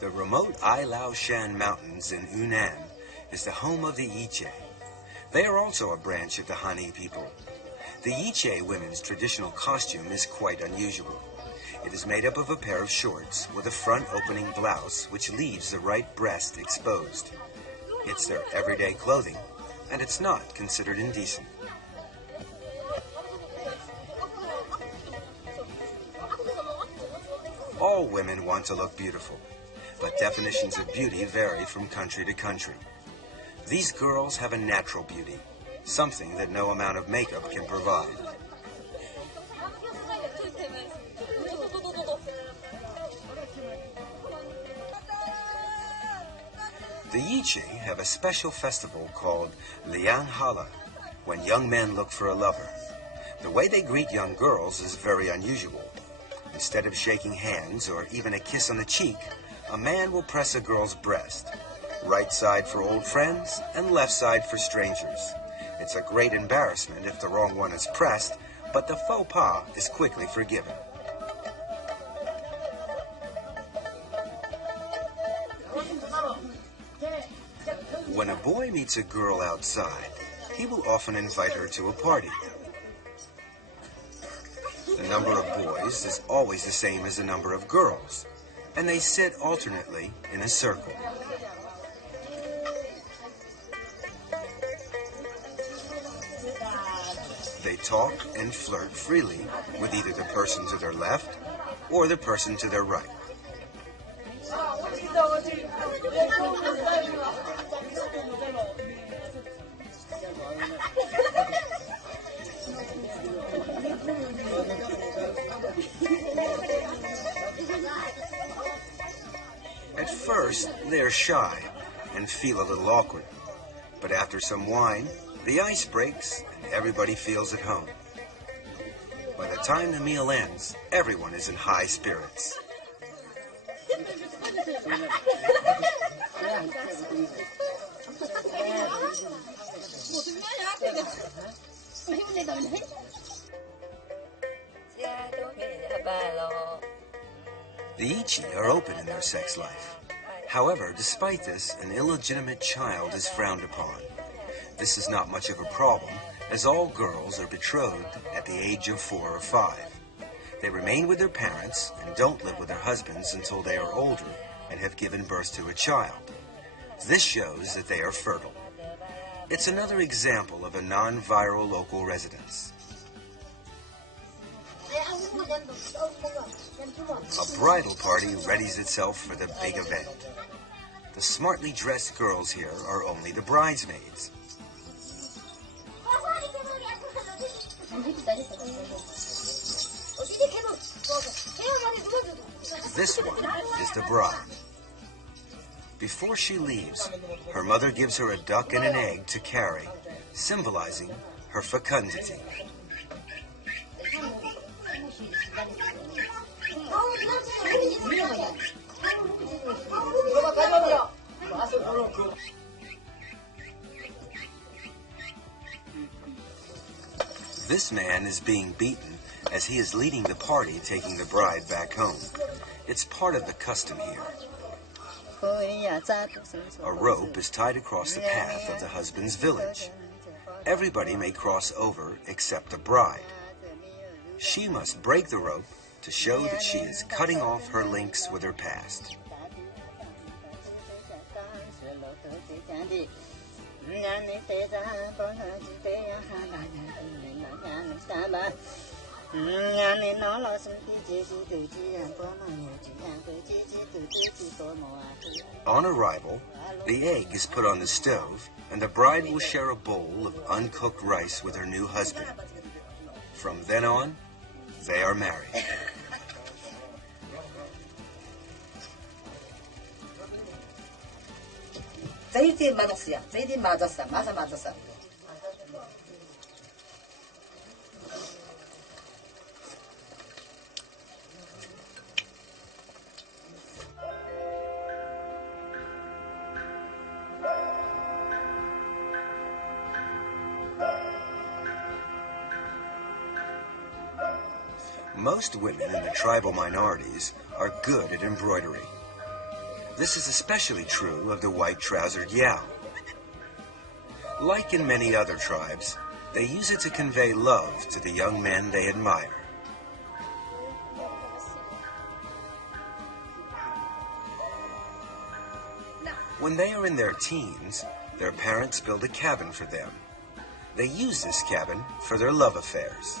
The remote Ai Lao Shan Mountains in Yunnan is the home of the Yiche. They are also a branch of the Han people. The Yiche women's traditional costume is quite unusual. It is made up of a pair of shorts with a front opening blouse which leaves the right breast exposed. It's their everyday clothing, and it's not considered indecent. All women want to look beautiful, but definitions of beauty vary from country to country. These girls have a natural beauty, something that no amount of makeup can provide. The Yiche have a special festival called Liang Hala, when young men look for a lover. The way they greet young girls is very unusual. Instead of shaking hands or even a kiss on the cheek, a man will press a girl's breast. Right side for old friends and left side for strangers. It's a great embarrassment if the wrong one is pressed, but the faux pas is quickly forgiven. When a boy meets a girl outside, he will often invite her to a party. The number of boys is always the same as the number of girls, and they sit alternately in a circle. They talk and flirt freely with either the person to their left or the person to their right. At first, they're shy and feel a little awkward, but after some wine, the ice breaks and everybody feels at home. By the time the meal ends, everyone is in high spirits. The Yiche are open in their sex life. However, despite this, an illegitimate child is frowned upon. This is not much of a problem, as all girls are betrothed at the age of 4 or 5. They remain with their parents and don't live with their husbands until they are older and have given birth to a child. This shows that they are fertile. It's another example of a non-viral local residence. A bridal party readies itself for the big event. The smartly dressed girls here are only the bridesmaids. This one is the bride. Before she leaves, her mother gives her a duck and an egg to carry, symbolizing her fecundity. This man is being beaten as he is leading the party taking the bride back home. It's part of the custom here. A rope is tied across the path of the husband's village. Everybody may cross over except the bride. She must break the rope to show that she is cutting off her links with her past. On arrival, the egg is put on the stove, and the bride will share a bowl of uncooked rice with her new husband. From then on, they are married. Most women in the tribal minorities are good at embroidery. This is especially true of the white-trousered Yao. Like in many other tribes, they use it to convey love to the young men they admire. When they are in their teens, their parents build a cabin for them. They use this cabin for their love affairs.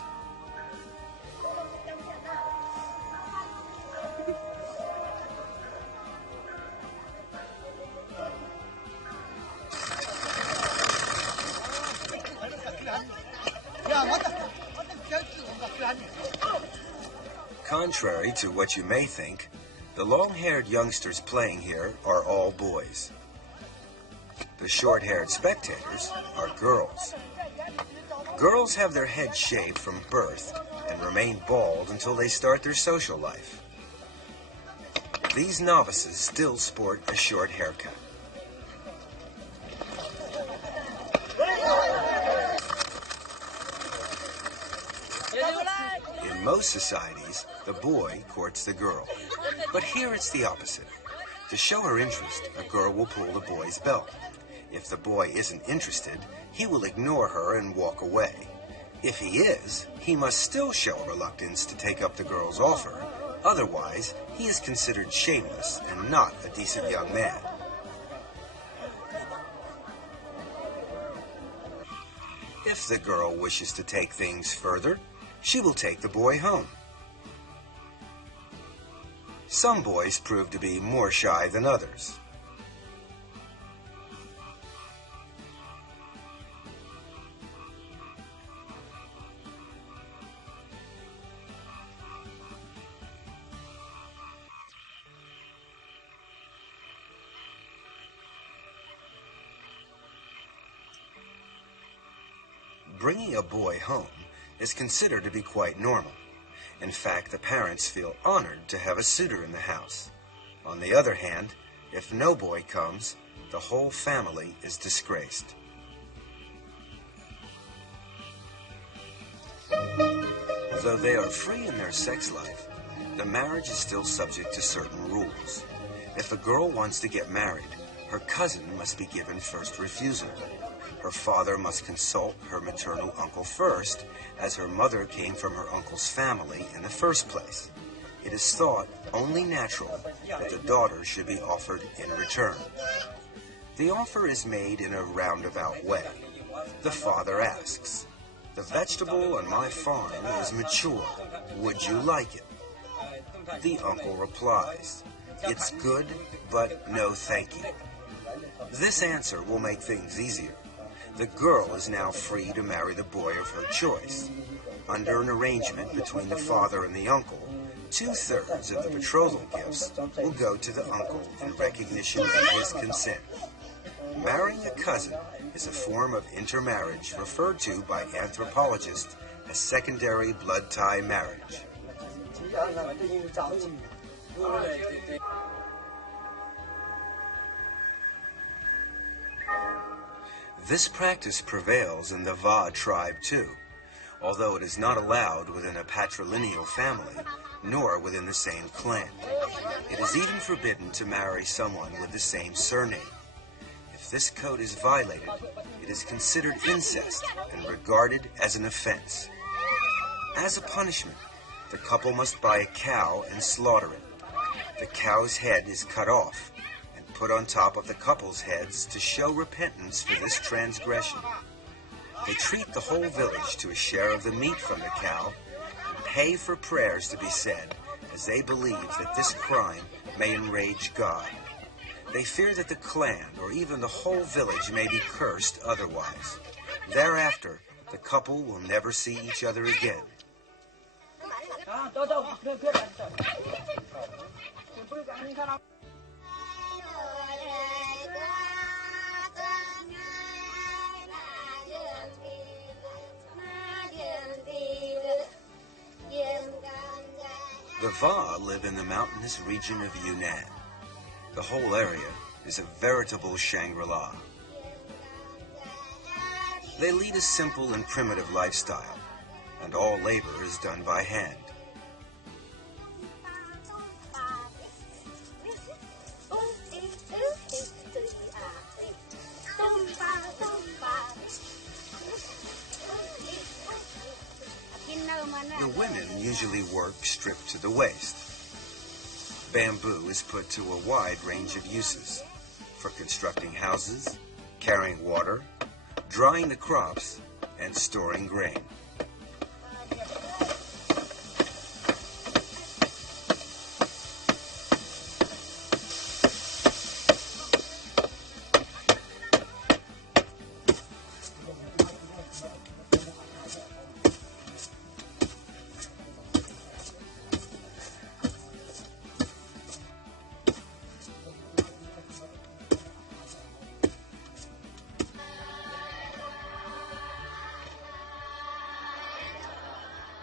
Contrary to what you may think, the long-haired youngsters playing here are all boys. The short-haired spectators are girls. Girls have their heads shaved from birth and remain bald until they start their social life. These novices still sport a short haircut. In most societies, the boy courts the girl. But here it's the opposite. To show her interest, a girl will pull the boy's belt. If the boy isn't interested, he will ignore her and walk away. If he is, he must still show reluctance to take up the girl's offer. Otherwise, he is considered shameless and not a decent young man. If the girl wishes to take things further, she will take the boy home. Some boys prove to be more shy than others. Bringing a boy home is considered to be quite normal. In fact, the parents feel honored to have a suitor in the house. On the other hand, if no boy comes, the whole family is disgraced. Though they are free in their sex life, the marriage is still subject to certain rules. If a girl wants to get married, her cousin must be given first refusal. Her father must consult her maternal uncle first, as her mother came from her uncle's family in the first place. It is thought only natural that the daughter should be offered in return. The offer is made in a roundabout way. The father asks, "The vegetable on my farm is mature. Would you like it?" The uncle replies, "It's good, but no thank you." This answer will make things easier. The girl is now free to marry the boy of her choice. Under an arrangement between the father and the uncle, 2/3 of the betrothal gifts will go to the uncle in recognition of his consent. Marrying a cousin is a form of intermarriage referred to by anthropologists as secondary blood tie marriage. This practice prevails in the Va tribe too, although it is not allowed within a patrilineal family, nor within the same clan. It is even forbidden to marry someone with the same surname. If this code is violated, it is considered incest and regarded as an offense. As a punishment, the couple must buy a cow and slaughter it. The cow's head is cut off and put on top of the couple's heads to show repentance for this transgression. They treat the whole village to a share of the meat from the cow and pay for prayers to be said, as they believe that this crime may enrage God. They fear that the clan or even the whole village may be cursed otherwise. Thereafter, the couple will never see each other again. The Va live in the mountainous region of Yunnan. The whole area is a veritable Shangri-La. They lead a simple and primitive lifestyle, and all labor is done by hand. The women usually work stripped to the waist. Bamboo is put to a wide range of uses: for constructing houses, carrying water, drying the crops, and storing grain.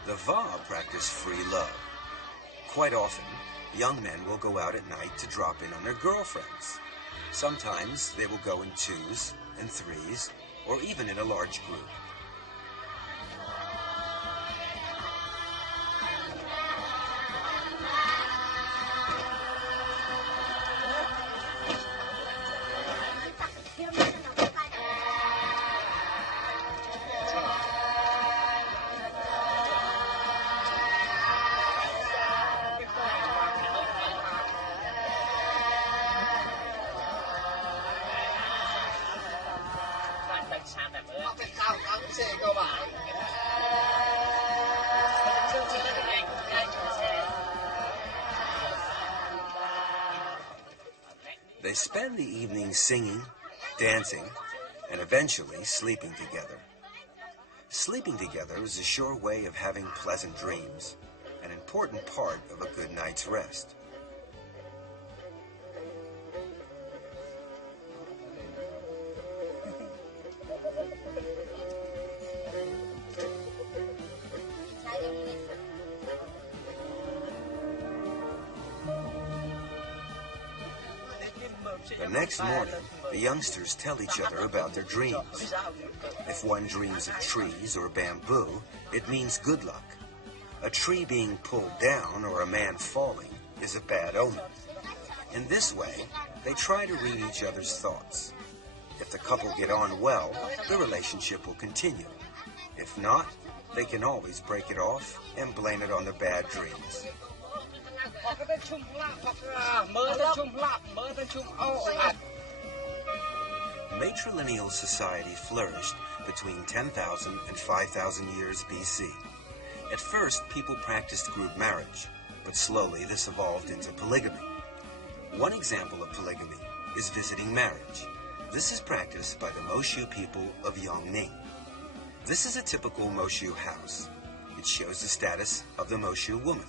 The Va practice free love. Quite often, young men will go out at night to drop in on their girlfriends. Sometimes they will go in 2s and 3s, or even in a large group. They spend the evening singing, dancing, and eventually sleeping together. Sleeping together is a sure way of having pleasant dreams, an important part of a good night's rest. The next morning, the youngsters tell each other about their dreams. If one dreams of trees or bamboo, it means good luck. A tree being pulled down or a man falling is a bad omen. In this way, they try to read each other's thoughts. If the couple get on well, the relationship will continue. If not, they can always break it off and blame it on the bad dreams. Matrilineal society flourished between 10,000 and 5,000 years BC. At first, people practiced group marriage, but slowly this evolved into polygamy. One example of polygamy is visiting marriage. This is practiced by the Moshu people of Yongning. This is a typical Moshu house. It shows the status of the Moshu woman.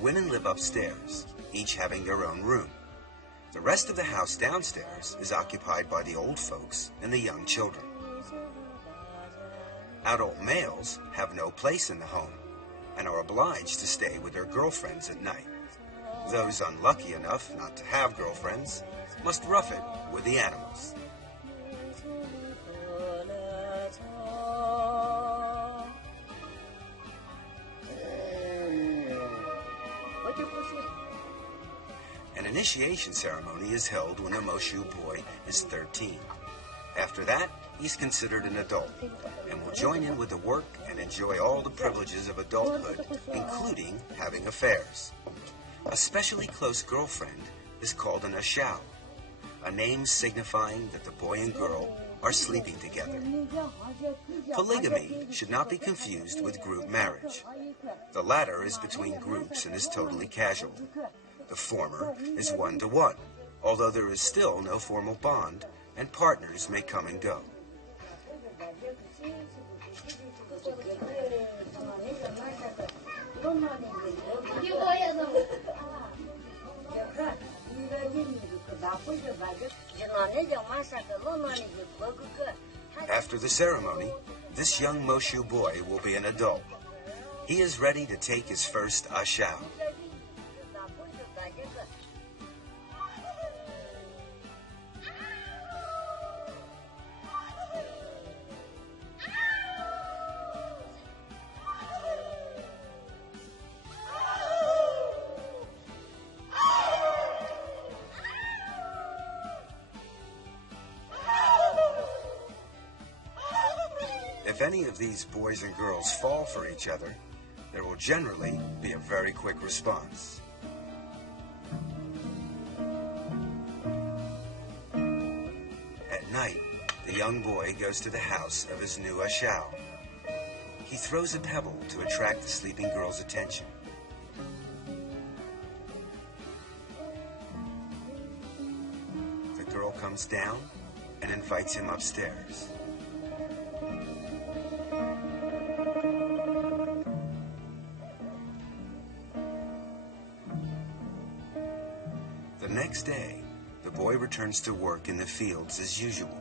Women live upstairs, each having their own room. The rest of the house downstairs is occupied by the old folks and the young children. Adult males have no place in the home and are obliged to stay with their girlfriends at night. Those unlucky enough not to have girlfriends must rough it with the animals. An initiation ceremony is held when a Moshu boy is 13. After that, he's considered an adult and will join in with the work and enjoy all the privileges of adulthood, including having affairs. A specially close girlfriend is called an ashao, a name signifying that the boy and girl are sleeping together. Polygamy should not be confused with group marriage. The latter is between groups and is totally casual. The former is one-to-one, although there is still no formal bond, and partners may come and go. After the ceremony, this young Moshu boy will be an adult. He is ready to take his first ashao. If any of these boys and girls fall for each other, generally be a very quick response. At night, the young boy goes to the house of his new Ashao. He throws a pebble to attract the sleeping girl's attention. The girl comes down and invites him upstairs. The next day, the boy returns to work in the fields as usual.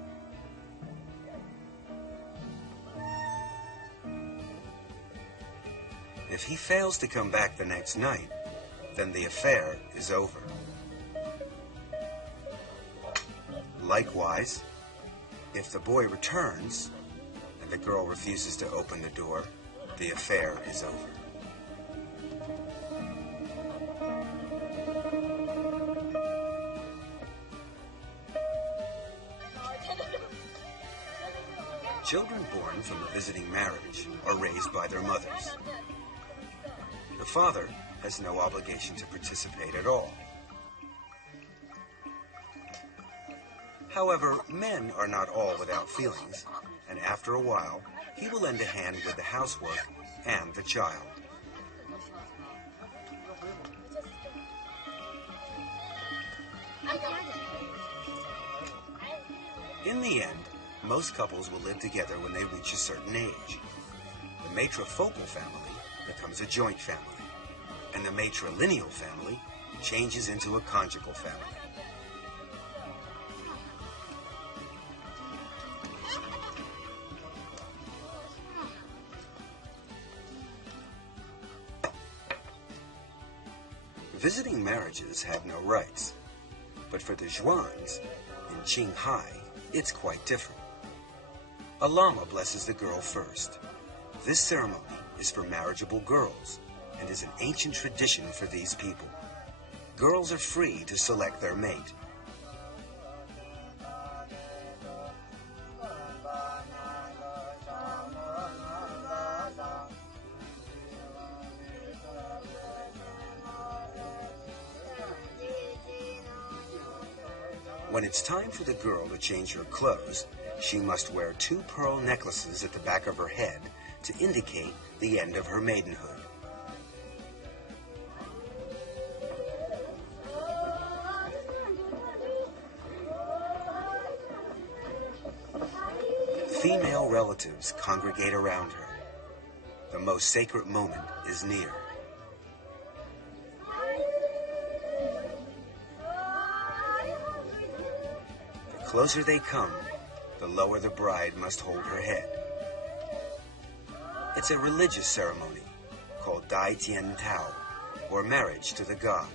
If he fails to come back the next night, then the affair is over. Likewise, if the boy returns and the girl refuses to open the door, the affair is over. Children born from a visiting marriage are raised by their mothers. The father has no obligation to participate at all. However, men are not all without feelings, and after a while, he will lend a hand with the housework and the child. In the end, most couples will live together when they reach a certain age. The matrifocal family becomes a joint family, and the matrilineal family changes into a conjugal family. Visiting marriages have no rights, but for the Zhuans in Qinghai, it's quite different. A lama blesses the girl first. This ceremony is for marriageable girls and is an ancient tradition for these people. Girls are free to select their mate. When it's time for the girl to change her clothes, she must wear 2 pearl necklaces at the back of her head to indicate the end of her maidenhood. Female relatives congregate around her. The most sacred moment is near. The closer they come, the lower the bride must hold her head. It's a religious ceremony called Dai Tian Tao, or marriage to the god.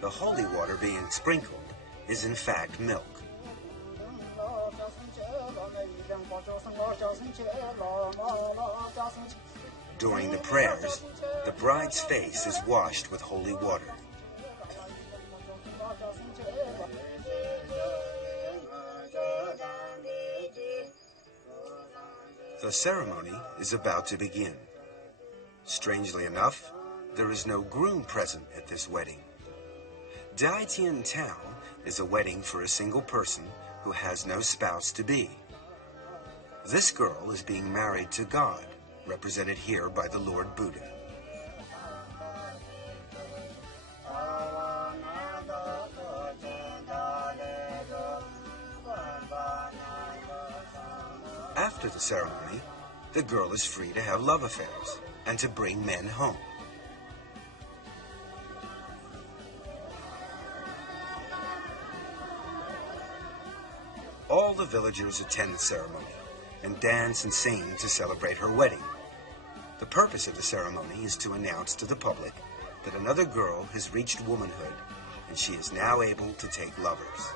The holy water being sprinkled is in fact milk. During the prayers, the bride's face is washed with holy water. The ceremony is about to begin. Strangely enough, there is no groom present at this wedding. Dai Tian Tao is a wedding for a single person who has no spouse to be. This girl is being married to God, represented here by the Lord Buddha. After the ceremony, the girl is free to have love affairs and to bring men home. All the villagers attend the ceremony and dance and sing to celebrate her wedding. The purpose of the ceremony is to announce to the public that another girl has reached womanhood and she is now able to take lovers.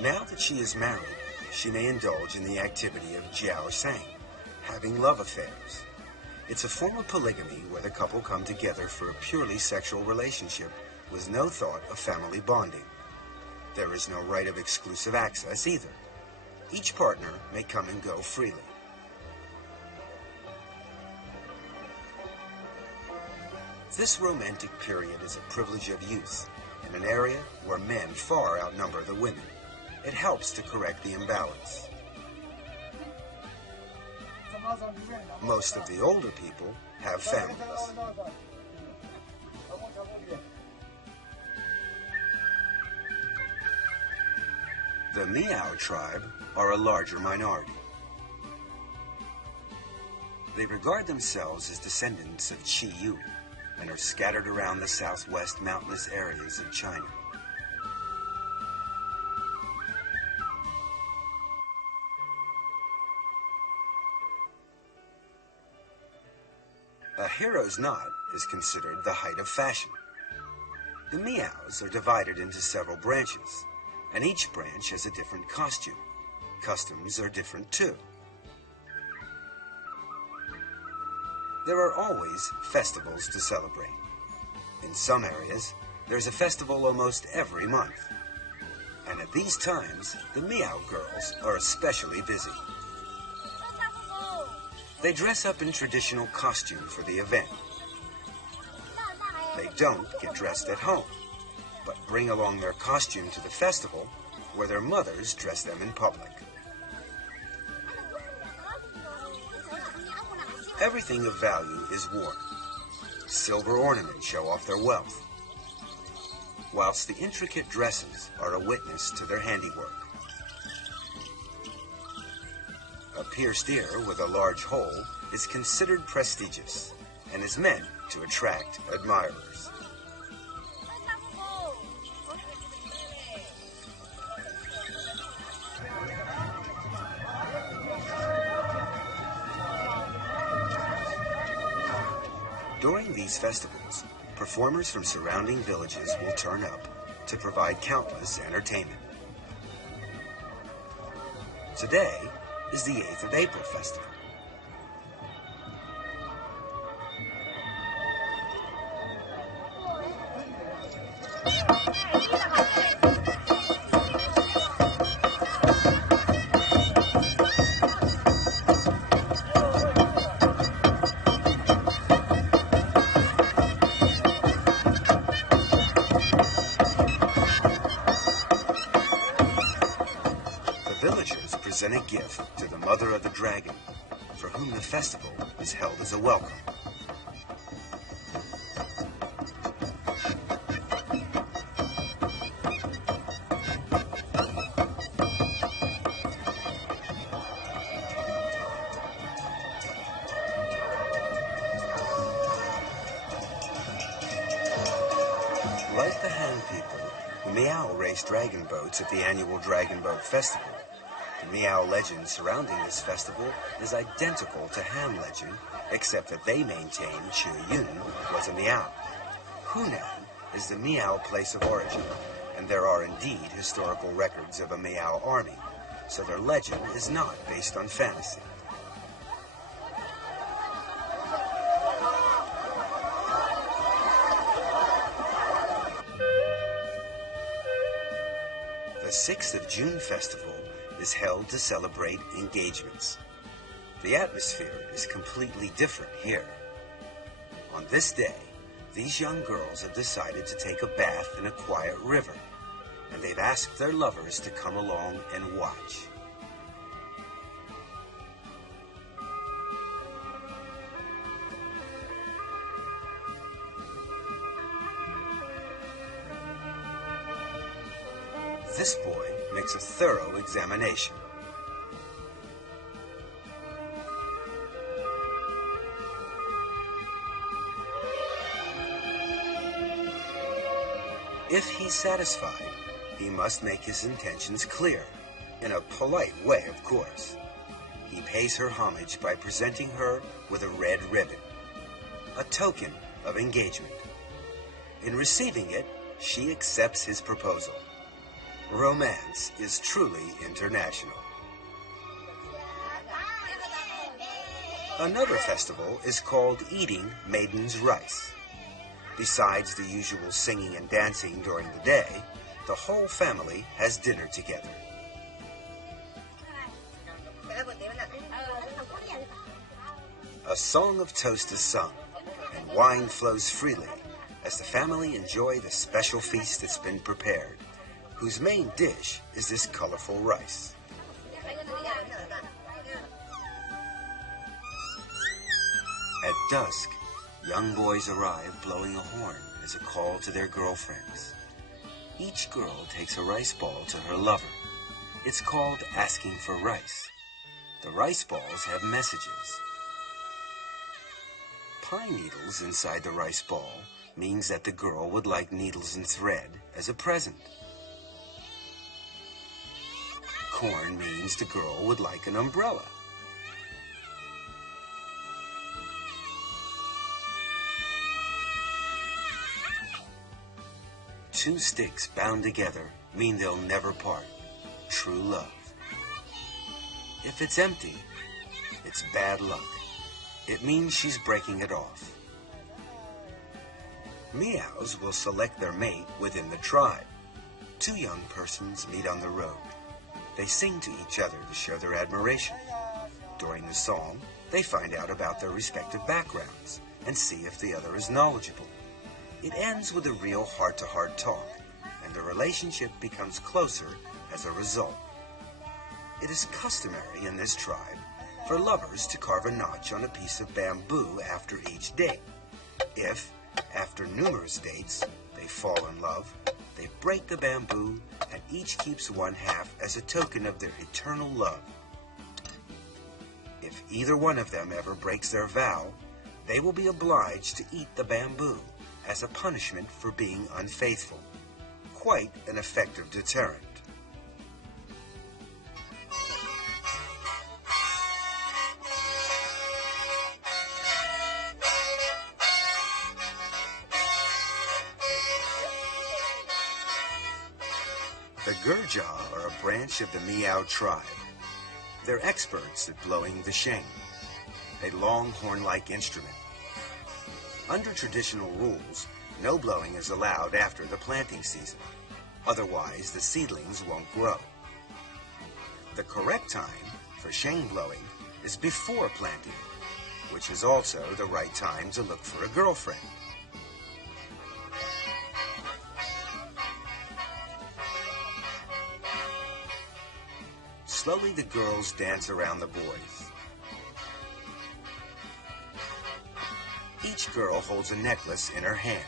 Now that she is married, she may indulge in the activity of jiao shang, having love affairs. It's a form of polygamy where the couple come together for a purely sexual relationship with no thought of family bonding. There is no right of exclusive access either. Each partner may come and go freely. This romantic period is a privilege of youth in an area where men far outnumber the women. It helps to correct the imbalance. Most of the older people have families. The Miao tribe are a larger minority. They regard themselves as descendants of Qi Yu and are scattered around the southwest mountainous areas of China. A hero's knot is considered the height of fashion. The Miaos are divided into several branches, and each branch has a different costume. Customs are different too. There are always festivals to celebrate. In some areas, there's a festival almost every month. And at these times, the Miao girls are especially busy. They dress up in traditional costume for the event. They don't get dressed at home, but bring along their costume to the festival where their mothers dress them in public. Everything of value is worn. Silver ornaments show off their wealth, whilst the intricate dresses are a witness to their handiwork. A pierced ear with a large hole is considered prestigious and is meant to attract admirers. During these festivals, performers from surrounding villages will turn up to provide countless entertainment. Today is the 8th of April festival. Villagers present a gift to the mother of the dragon, for whom the festival is held as a welcome. Like the Han people, the Miao race dragon boats at the annual Dragon Boat Festival. The Miao legend surrounding this festival is identical to Han legend, except that they maintain Chu Yun was a Miao. Hunan is the Miao place of origin, and there are indeed historical records of a Miao army, so their legend is not based on fantasy. The 6th of June festival is held to celebrate engagements. The atmosphere is completely different here. On this day, these young girls have decided to take a bath in a quiet river, and they've asked their lovers to come along and watch. This boy makes a thorough examination. If he's satisfied, he must make his intentions clear, in a polite way, of course. He pays her homage by presenting her with a red ribbon, a token of engagement. In receiving it, she accepts his proposal. Romance is truly international. Another festival is called Eating Maiden's Rice. Besides the usual singing and dancing during the day, the whole family has dinner together. A song of toast is sung, and wine flows freely as the family enjoy the special feast that's been prepared, whose main dish is this colorful rice. At dusk, young boys arrive blowing a horn as a call to their girlfriends. Each girl takes a rice ball to her lover. It's called asking for rice. The rice balls have messages. Pine needles inside the rice ball means that the girl would like needles and thread as a present. Corn means the girl would like an umbrella. Two sticks bound together mean they'll never part. True love. If it's empty, it's bad luck. It means she's breaking it off. Meows will select their mate within the tribe. Two young persons meet on the road. They sing to each other to show their admiration. During the song, they find out about their respective backgrounds and see if the other is knowledgeable. It ends with a real heart-to-heart talk, and the relationship becomes closer as a result. It is customary in this tribe for lovers to carve a notch on a piece of bamboo after each date. If, after numerous dates, they fall in love, they break the bamboo and each keeps one half as a token of their eternal love. If either one of them ever breaks their vow, they will be obliged to eat the bamboo as a punishment for being unfaithful. Quite an effective deterrent. The Gurja are a branch of the Miao tribe. They're experts at blowing the sheng, a long horn-like instrument. Under traditional rules, no blowing is allowed after the planting season. Otherwise, the seedlings won't grow. The correct time for sheng blowing is before planting, which is also the right time to look for a girlfriend. Slowly, the girls dance around the boys. Each girl holds a necklace in her hand.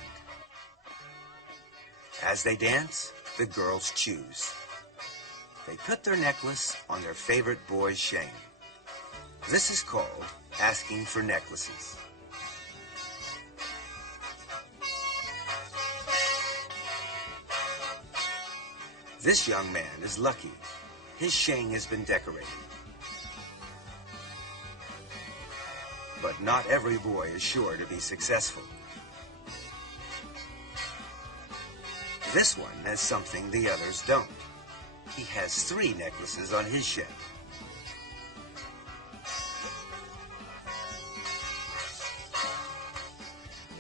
As they dance, the girls choose. They put their necklace on their favorite boy's sheng. This is called asking for necklaces. This young man is lucky. His sheng has been decorated. But not every boy is sure to be successful. This one has something the others don't. He has 3 necklaces on his sheng.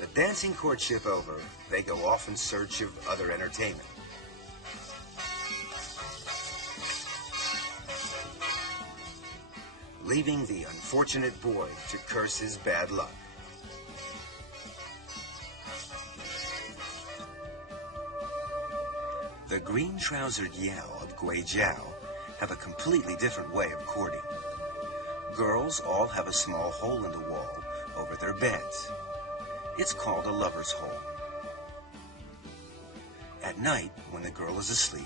The dancing courtship over, they go off in search of other entertainment. Leaving the unfortunate boy to curse his bad luck. The green-trousered Yao of Guijiao have a completely different way of courting. Girls all have a small hole in the wall over their beds. It's called a lover's hole. At night, when the girl is asleep,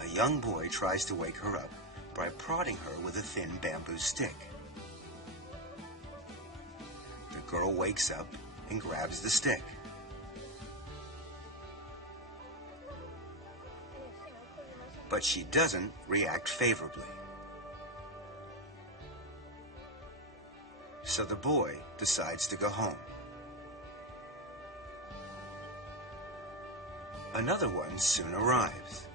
a young boy tries to wake her up by prodding her with a thin bamboo stick. The girl wakes up and grabs the stick. But she doesn't react favorably. So the boy decides to go home. Another one soon arrives.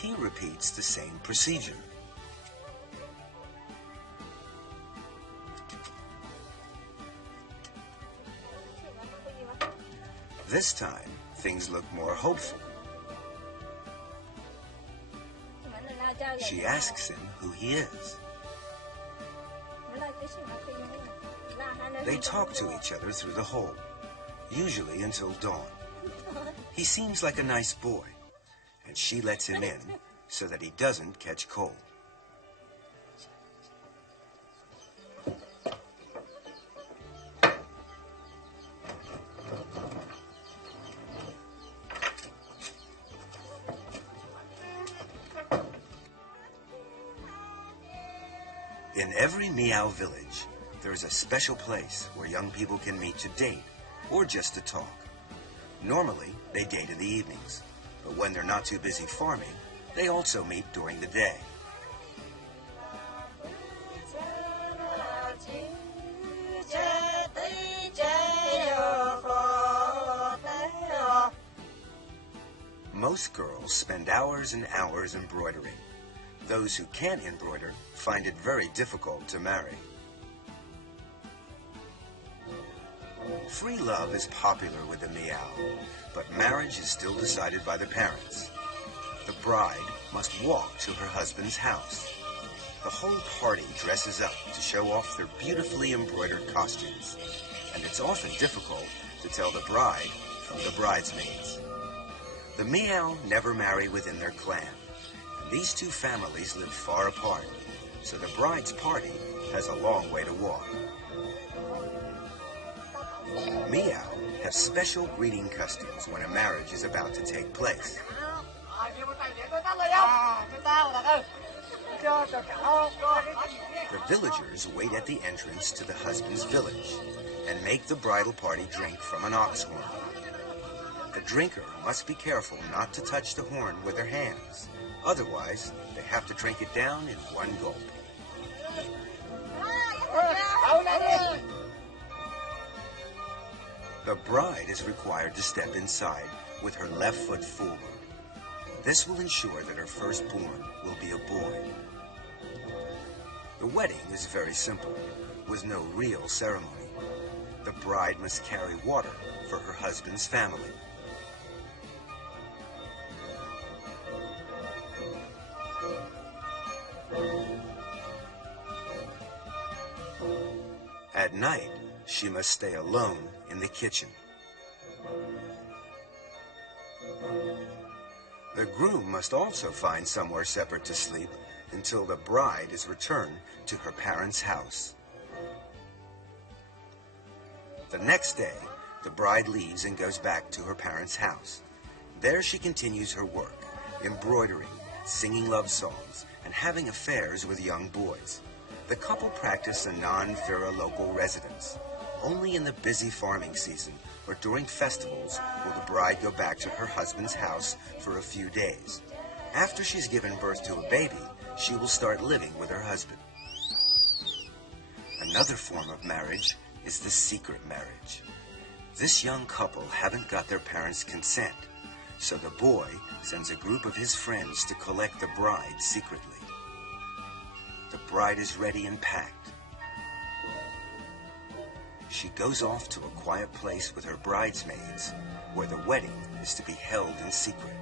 he repeats the same procedure. This time, things look more hopeful. She asks him who he is. They talk to each other through the hole, usually until dawn. He seems like a nice boy, and she lets him in so that he doesn't catch cold. In every Miao village, there is a special place where young people can meet to date or just to talk. Normally, they date in the evenings, but when they're not too busy farming, they also meet during the day. Most girls spend hours and hours embroidering. Those who can't embroider find it very difficult to marry. Free love is popular with the Miao, but marriage is still decided by the parents. The bride must walk to her husband's house. The whole party dresses up to show off their beautifully embroidered costumes, and it's often difficult to tell the bride from the bridesmaids. The Miao never marry within their clan. These two families live far apart, so the bride's party has a long way to walk. Miao have special greeting customs when a marriage is about to take place. The villagers wait at the entrance to the husband's village and make the bridal party drink from an ox horn. The drinker must be careful not to touch the horn with their hands. Otherwise, they have to drink it down in one gulp. The bride is required to step inside with her left foot forward. This will ensure that her firstborn will be a boy. The wedding is very simple, with no real ceremony. The bride must carry water for her husband's family. At night, she must stay alone in the kitchen. The groom must also find somewhere separate to sleep until the bride is returned to her parents' house. The next day, the bride leaves and goes back to her parents' house. There she continues her work, embroidering, singing love songs, and having affairs with young boys. The couple practice a non-Fira local residence. Only in the busy farming season or during festivals will the bride go back to her husband's house for a few days. After she's given birth to a baby, she will start living with her husband. Another form of marriage is the secret marriage. This young couple haven't got their parents' consent, so the boy sends a group of his friends to collect the bride secretly. The bride is ready and packed. She goes off to a quiet place with her bridesmaids, where the wedding is to be held in secret.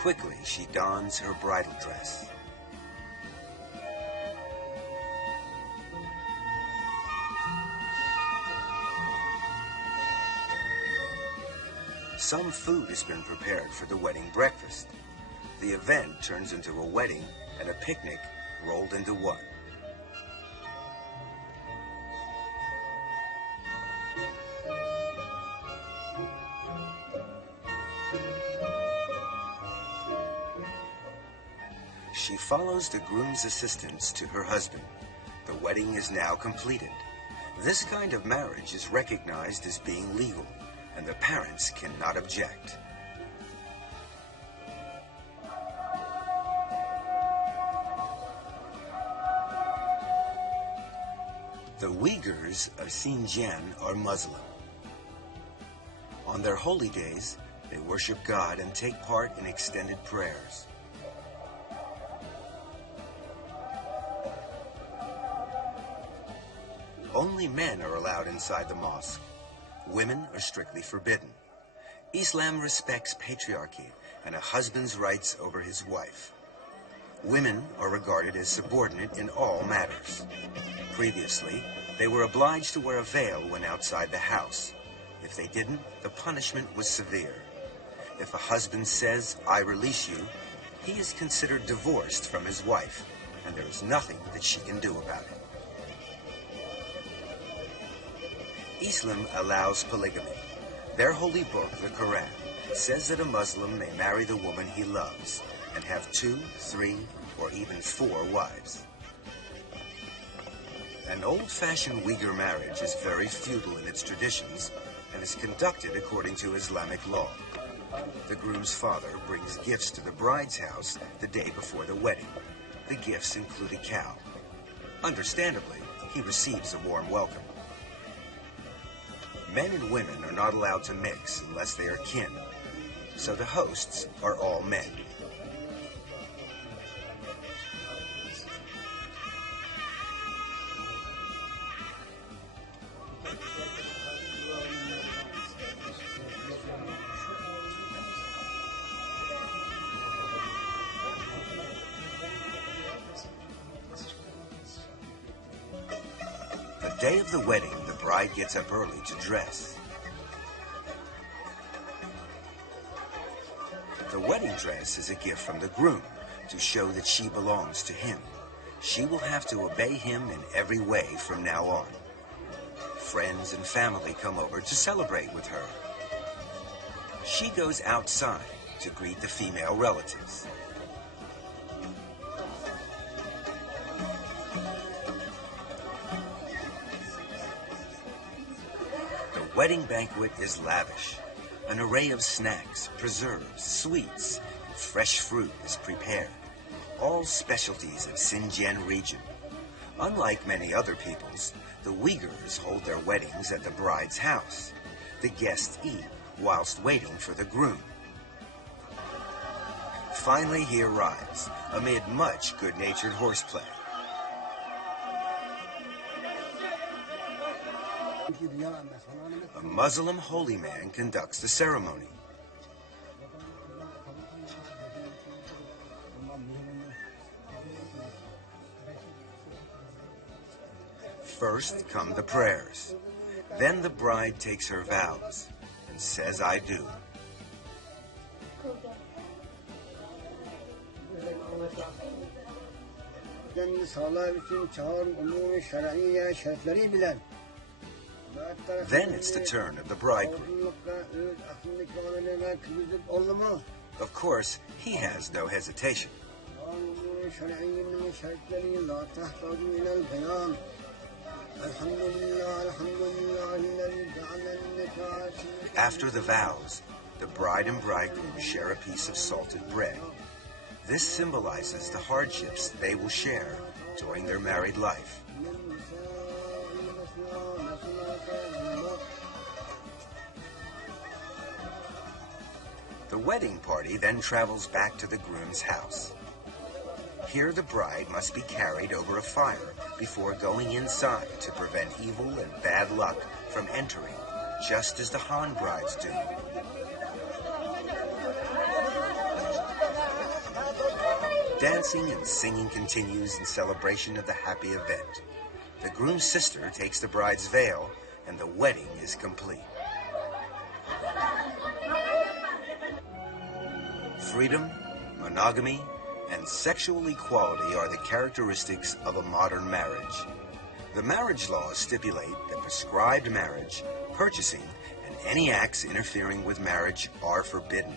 Quickly, she dons her bridal dress. Some food has been prepared for the wedding breakfast. The event turns into a wedding and a picnic rolled into one. She follows the groom's assistants to her husband. The wedding is now completed. This kind of marriage is recognized as being legal, and the parents cannot object. The Uyghurs of Xinjiang are Muslim. On their holy days, they worship God and take part in extended prayers. Only men are allowed inside the mosque. Women are strictly forbidden. Islam respects patriarchy and a husband's rights over his wife. Women are regarded as subordinate in all matters. Previously, they were obliged to wear a veil when outside the house. If they didn't, the punishment was severe. If a husband says, "I release you," he is considered divorced from his wife, and there is nothing that she can do about it. Islam allows polygamy. Their holy book, the Quran, says that a Muslim may marry the woman he loves and have 2, 3, or even 4 wives. An old-fashioned Uyghur marriage is very feudal in its traditions and is conducted according to Islamic law. The groom's father brings gifts to the bride's house the day before the wedding. The gifts include a cow. Understandably, he receives a warm welcome. Men and women are not allowed to mix unless they are kin, so the hosts are all men. The day of the wedding, the bride gets up early to dress. The wedding dress is a gift from the groom to show that she belongs to him. She will have to obey him in every way from now on. Friends and family come over to celebrate with her. She goes outside to greet the female relatives. The wedding banquet is lavish. An array of snacks, preserves, sweets, and fresh fruit is prepared. All specialties of Xinjiang region. Unlike many other peoples, the Uyghurs hold their weddings at the bride's house. The guests eat whilst waiting for the groom. Finally, he arrives, amid much good-natured horseplay. A Muslim holy man conducts the ceremony. First come the prayers. Then the bride takes her vows and says, "I do." Then it's the turn of the bridegroom. Of course, he has no hesitation. After the vows, the bride and bridegroom share a piece of salted bread. This symbolizes the hardships they will share during their married life. The wedding party then travels back to the groom's house. Here the bride must be carried over a fire before going inside to prevent evil and bad luck from entering, just as the Han brides do. Dancing and singing continues in celebration of the happy event. The groom's sister takes the bride's veil, and the wedding is complete. Freedom, monogamy, and sexual equality are the characteristics of a modern marriage. The marriage laws stipulate that prescribed marriage, purchasing, and any acts interfering with marriage are forbidden.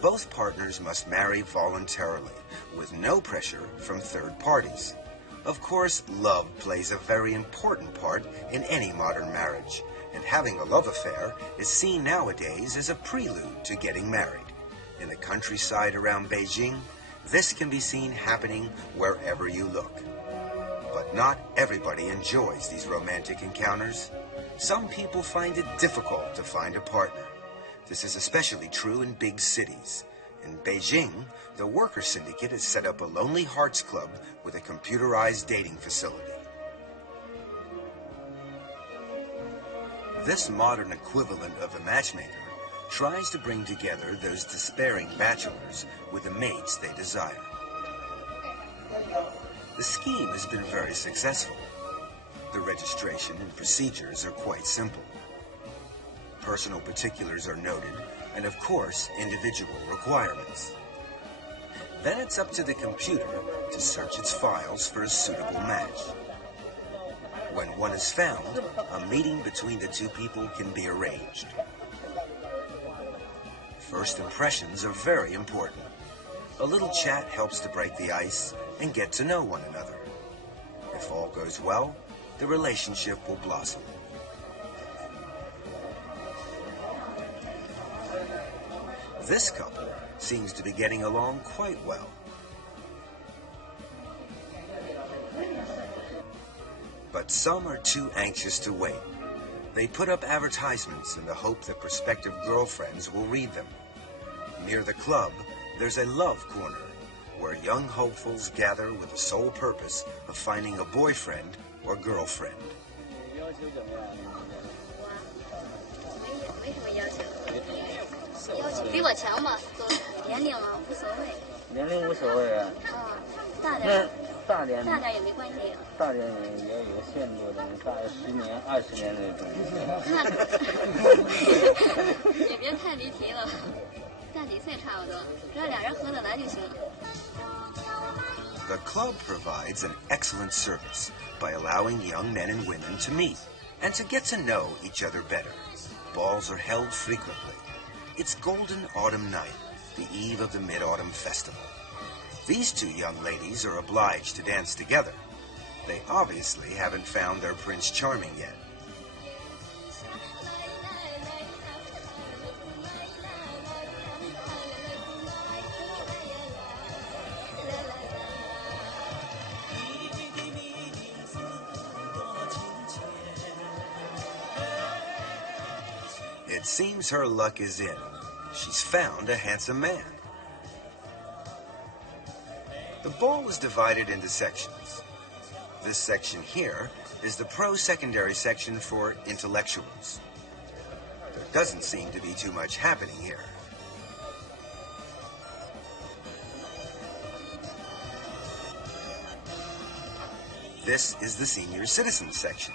Both partners must marry voluntarily, with no pressure from third parties. Of course, love plays a very important part in any modern marriage, and having a love affair is seen nowadays as a prelude to getting married. In the countryside around Beijing, this can be seen happening wherever you look. But not everybody enjoys these romantic encounters. Some people find it difficult to find a partner. This is especially true in big cities. In Beijing, the worker syndicate has set up a Lonely Hearts Club with a computerized dating facility. This modern equivalent of a matchmaker tries to bring together those despairing bachelors with the mates they desire. The scheme has been very successful. The registration and procedures are quite simple. Personal particulars are noted, and of course, individual requirements. Then it's up to the computer to search its files for a suitable match. When one is found, a meeting between the two people can be arranged. First impressions are very important. A little chat helps to break the ice and get to know one another. If all goes well, the relationship will blossom. This couple seems to be getting along quite well. But some are too anxious to wait. They put up advertisements in the hope that prospective girlfriends will read them. Near the club, there's a love corner, where young hopefuls gather with the sole purpose of finding a boyfriend or girlfriend. The club provides an excellent service by allowing young men and women to meet and to get to know each other better. Balls are held frequently. It's Golden Autumn Night, the eve of the Mid-Autumn Festival. These two young ladies are obliged to dance together. They obviously haven't found their Prince Charming yet. It seems her luck is in. She's found a handsome man. The ball is divided into sections. This section here is the pro-secondary section for intellectuals. There doesn't seem to be too much happening here. This is the senior citizen section.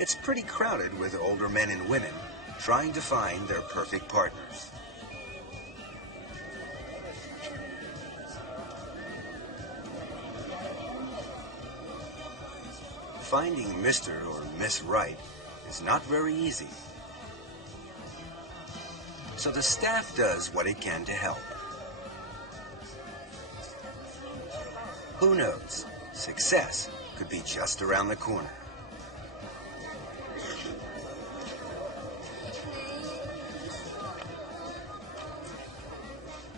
It's pretty crowded with older men and women trying to find their perfect partners. Finding Mr. or Miss Right is not very easy. So the staff does what it can to help. Who knows? Success could be just around the corner.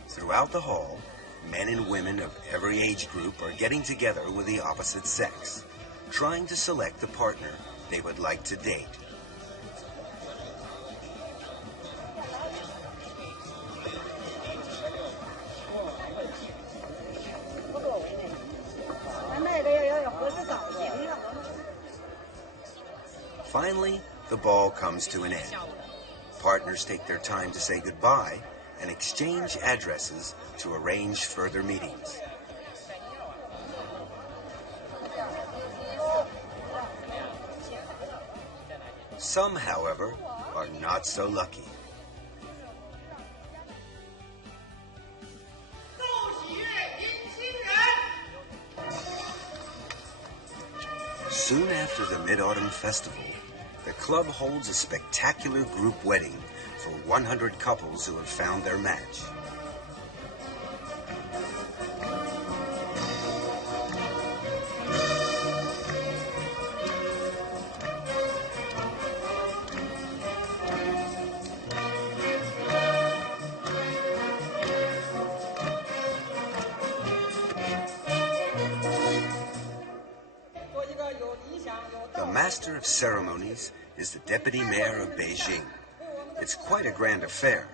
Throughout the hall, men and women of every age group are getting together with the opposite sex, trying to select the partner they would like to date. Finally, the ball comes to an end. Partners take their time to say goodbye and exchange addresses to arrange further meetings. Some, however, are not so lucky. Soon after the Mid-Autumn Festival, the club holds a spectacular group wedding for 100 couples who have found their match. The Master of Ceremonies is the Deputy Mayor of Beijing. It's quite a grand affair,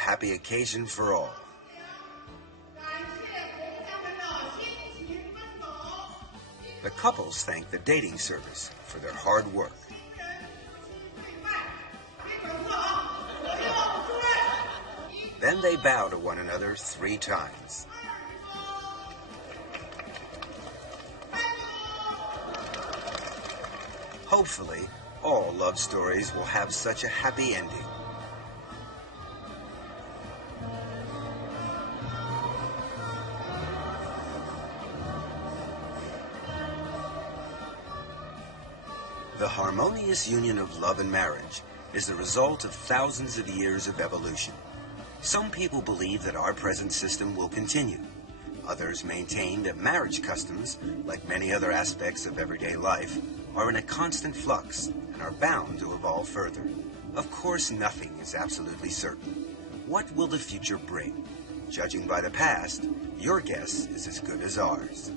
happy occasion for all. The couples thank the dating service for their hard work. Then they bow to one another 3 times. Hopefully, all love stories will have such a happy ending. The harmonious union of love and marriage is the result of thousands of years of evolution. Some people believe that our present system will continue. Others maintain that marriage customs, like many other aspects of everyday life, are in a constant flux and are bound to evolve further. Of course, nothing is absolutely certain. What will the future bring? Judging by the past, your guess is as good as ours.